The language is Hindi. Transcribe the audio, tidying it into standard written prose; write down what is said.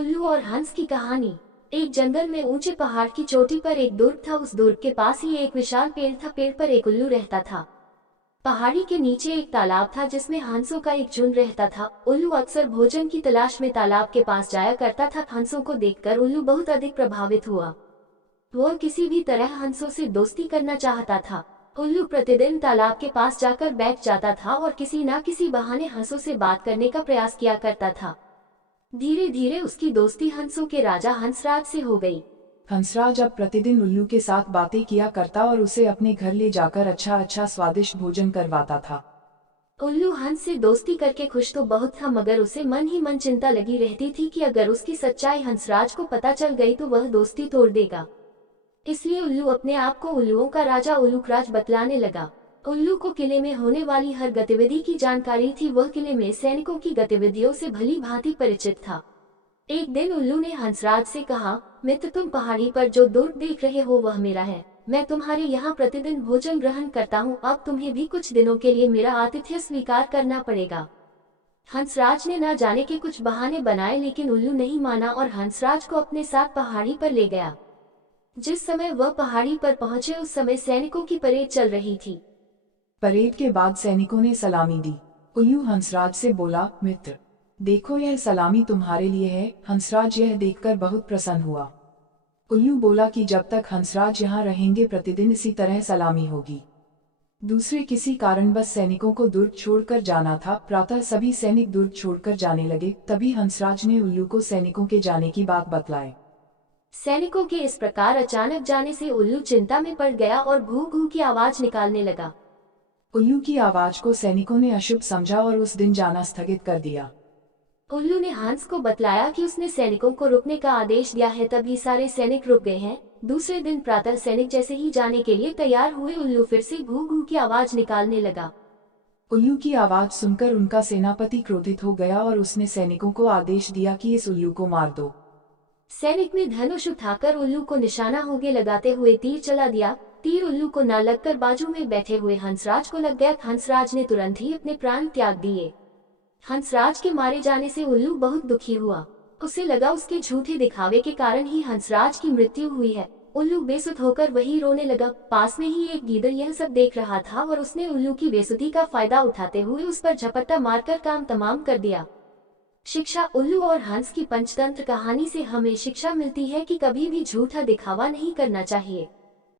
उल्लू और हंस की कहानी। एक जंगल में ऊंचे पहाड़ की चोटी पर एक दुर्ग था। उस दुर्ग के पास ही एक विशाल पेड़ था। पेड़ पर एक उल्लू रहता था। पहाड़ी के नीचे एक तालाब था जिसमें हंसों का एक झुंड रहता था। उल्लू अक्सर भोजन की तलाश में तालाब के पास जाया करता था। हंसों को देखकर उल्लू बहुत अधिक प्रभावित हुआ। वो किसी भी तरह हंसों से दोस्ती करना चाहता था। उल्लू प्रतिदिन तालाब के पास जाकर बैठ जाता था और किसी न किसी बहाने हंसों से बात करने का प्रयास किया करता था। धीरे धीरे उसकी दोस्ती हंसों के राजा हंसराज से हो गई। हंसराज अब प्रतिदिन उल्लू के साथ बातें किया करता और उसे अपने घर ले जाकर अच्छा अच्छा स्वादिष्ट भोजन करवाता था। उल्लू हंस से दोस्ती करके खुश तो बहुत था, मगर उसे मन ही मन चिंता लगी रहती थी कि अगर उसकी सच्चाई हंसराज को पता चल गई तो वह दोस्ती तोड़ देगा। इसलिए उल्लू अपने आप को उल्लुओं का राजा उल्लूकराज बतलाने लगा। उल्लू को किले में होने वाली हर गतिविधि की जानकारी थी। वह किले में सैनिकों की गतिविधियों से भली भांति परिचित था। एक दिन उल्लू ने हंसराज से कहा, मित्र, तुम पहाड़ी पर जो दुर्ग देख रहे हो वह मेरा है। मैं तुम्हारे यहाँ प्रतिदिन भोजन ग्रहण करता हूँ। अब तुम्हें भी कुछ दिनों के लिए मेरा आतिथ्य स्वीकार करना पड़ेगा। हंसराज ने न जाने के कुछ बहाने बनाए, लेकिन उल्लू नहीं माना और हंसराज को अपने साथ पहाड़ी पर ले गया। जिस समय वह पहाड़ी पर पहुंचे उस समय सैनिकों की परेड चल रही थी। परेड के बाद सैनिकों ने सलामी दी। उल्लू हंसराज से बोला, मित्र, देखो यह सलामी तुम्हारे लिए है। हंसराज यह देखकर बहुत प्रसन्न हुआ। उल्लू बोला कि जब तक हंसराज यहाँ रहेंगे प्रतिदिन इसी तरह सलामी होगी। दूसरे किसी कारणवश सैनिकों को दुर्ग छोड़कर जाना था। प्रातः सभी सैनिक दुर्ग छोड़कर जाने लगे। तभी हंसराज ने उल्लू को सैनिकों के जाने की बात बतलाई। सैनिकों के इस प्रकार अचानक जाने से उल्लू चिंता में पड़ गया और घू घू की आवाज निकालने लगा। उल्लू की आवाज को सैनिकों ने अशुभ समझा और उस दिन जाना स्थगित कर दिया। उल्लू ने हंस को बतलाया कि उसने सैनिकों को रुकने का आदेश दिया है। तभी सारे सैनिक रुक गए हैं। दूसरे दिन प्रातः सैनिक जैसे ही जाने के लिए तैयार हुए, उल्लू फिर से घू घू की आवाज निकालने लगा। उल्लू की आवाज सुनकर उनका सेनापति क्रोधित हो गया और उसने सैनिकों को आदेश दिया कि इस उल्लू को मार दो। सैनिक ने धनुष उठाकर उल्लू को निशाना होगे लगाते हुए तीर चला दिया। तीर उल्लू को न लगकर बाजू में बैठे हुए हंसराज को लग गया। हंसराज ने तुरंत ही अपने प्राण त्याग दिए। हंसराज के मारे जाने से उल्लू बहुत दुखी हुआ। उसे लगा उसके झूठे दिखावे के कारण ही हंसराज की मृत्यु हुई है। उल्लू बेसुध होकर वही रोने लगा। पास में ही एक गीदड़ यह सब देख रहा था और उसने उल्लू की बेसुधी का फायदा उठाते हुए उस पर झपट्टा मारकर काम तमाम कर दिया। शिक्षा। उल्लू और हंस की पंचतंत्र कहानी से हमें शिक्षा मिलती है कि कभी भी झूठा दिखावा नहीं करना चाहिए।